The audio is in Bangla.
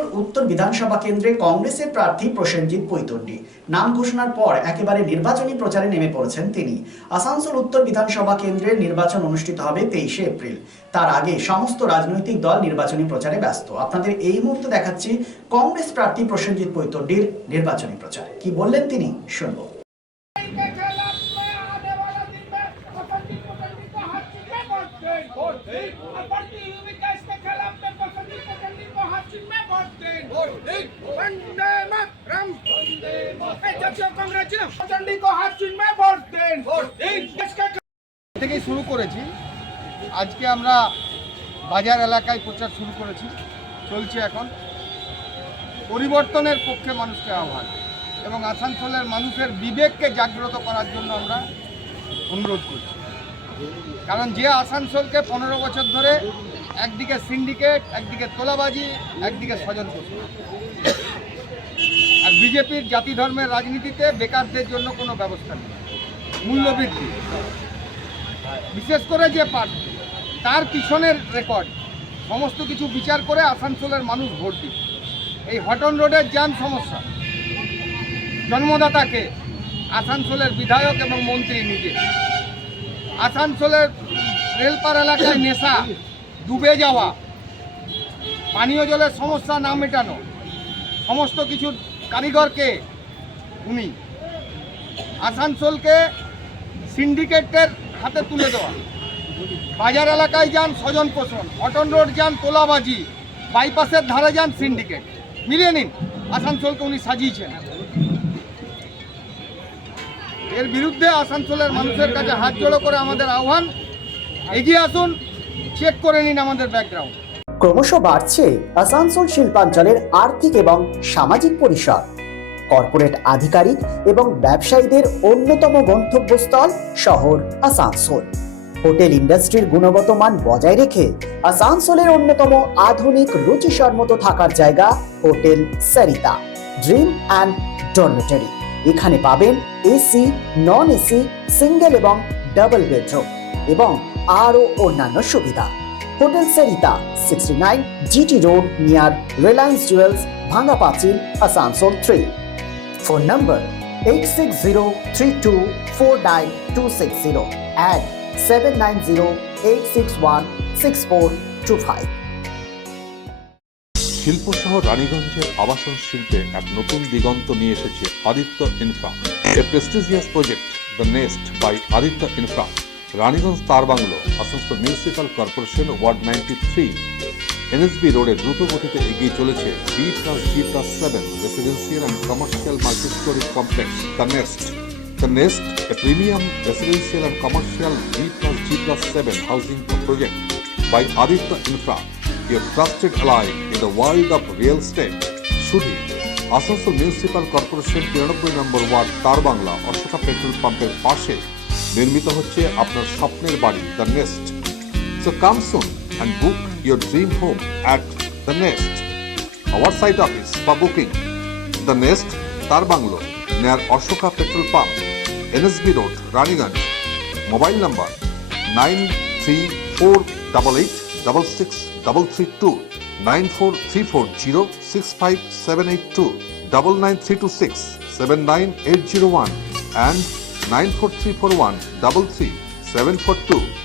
আসানসোল উত্তর বিধানসভা কেন্দ্রে কংগ্রেসের প্রার্থী প্রসেনজিৎ পৈতন্ডি নাম ঘোষণার পর একেবারে নির্বাচনী প্রচারে নেমে পড়েছেন তিনি। আসানসোল উত্তর বিধানসভা কেন্দ্রের নির্বাচন অনুষ্ঠিত হবে 23শে এপ্রিল। তার আগে সমস্ত রাজনৈতিক দল নির্বাচনী প্রচারে ব্যস্ত। আপনাদের এই মুহূর্তে দেখাচ্ছি কংগ্রেস প্রার্থী প্রসেনজিৎ পৈতন্ডির নির্বাচনী প্রচার। কি বললেন তিনি, শুনবো। থেকেই শুরু করেছি। আজকে আমরা বাজার এলাকায় প্রচার শুরু করেছি, চলছে এখন। পরিবর্তনের পক্ষে মানুষকে আহ্বান এবং আসানসোলের মানুষের বিবেককে জাগ্রত করার জন্য আমরা অনুরোধ করছি। কারণ যে আসানসোলকে 15 বছর ধরে একদিকে সিন্ডিকেট, একদিকে তোলাবাজি, একদিকে স্বজন পোষণ, আর বিজেপির জাতি ধর্মের রাজনীতিতে বেকারদের জন্য কোনো ব্যবস্থা নেই, মূল্যবৃদ্ধি, বিশেষ করে যে প্রার্থী তার পিছনের রেকর্ড সমস্ত কিছু বিচার করে আসানসোলের মানুষ ভোট দিচ্ছে। এই হটন রোডের জ্যাম সমস্যা জন্মদাতাকে আসানসোলের বিধায়ক এবং মন্ত্রী নিজে। আসানসোলের রেলপার এলাকায় নেশা, ডুবে যাওয়া, পানীয় জলের সমস্যা না মেটানো, সমস্ত কিছুর কারিগরকে উনি। আসানসোলকে সিন্ডিকেটের হাতে তুলে দেওয়া, বাজার এলাকায় যান স্বজন পোষণ, হটন রোড যান তোলাবাজি, বাইপাসের ধারে যান সিন্ডিকেট, মিলিয়ে নিন আসানসোলকে উনি সাজিয়েছেন। এর বিরুদ্ধে আসানসোলের মানুষের কাছে হাত জোড়ো করে আমাদের আহ্বান, এগিয়ে আসুন, চেক করে নিন আমাদের ব্যাকগ্রাউন্ড। ক্রমশ বাড়ছে আসানসোল শিল্পাঞ্চলের আর্থিক এবং সামাজিক পরিসর। কর্পোরেট আধিকারিক এবং ব্যবসায়ীদের অন্যতম গন্তব্যস্থল শহর আসানসোল। হোটেল ইন্ডাস্ট্রির গুণগত মান বজায় রেখে আসানসোলের অন্যতম আধুনিক রুচিসম্মত থাকার জায়গা hotel Sarita dream and dormitory. এখানে পাবেন এসি, নন এসি, সিঙ্গেল এবং ডাবল বেডরুম এবং আরও অন্যান্য সুবিধা। Hotel Sarita 69 GT road near Reliance jewels, ভাঙ্গা পাঁচিল, আসানসোল 3। Phone number 8603249260 and 7908616425। শিল্প শহর রানীগঞ্জের আবাসন শিল্পে এক নতুন দিগন্ত নিয়ে এসেছে Aditya Infra, a prestigious project the Nest by Aditya Infra. Raniganj তার bungalow, Asansol municipal corporation, ward 93, NSB রোডে দ্রুত গতিতে এগিয়ে চলেছে B+G+7 residential and commercial multistorey complex the Nest. The Nest, a premium residential and commercial B+G+7 housing project by Aditya Infra, your trusted ally in the world of real estate. Shudi, Asansol Municipal Corporation 93 number word তারবাংলা, Ashoka petrol পাম্পের পাশে নির্মিত হচ্ছে আপনার স্বপ্নের বাড়ি the nest. So come soon and book your dream home at the Nest. Our site office for booking the Nest, Tarbanglo, near Ashoka Petrol Pump, NSB Road, Raniganj. Mobile number 9348866332, 943406578 99326 79801 and 94341 33742.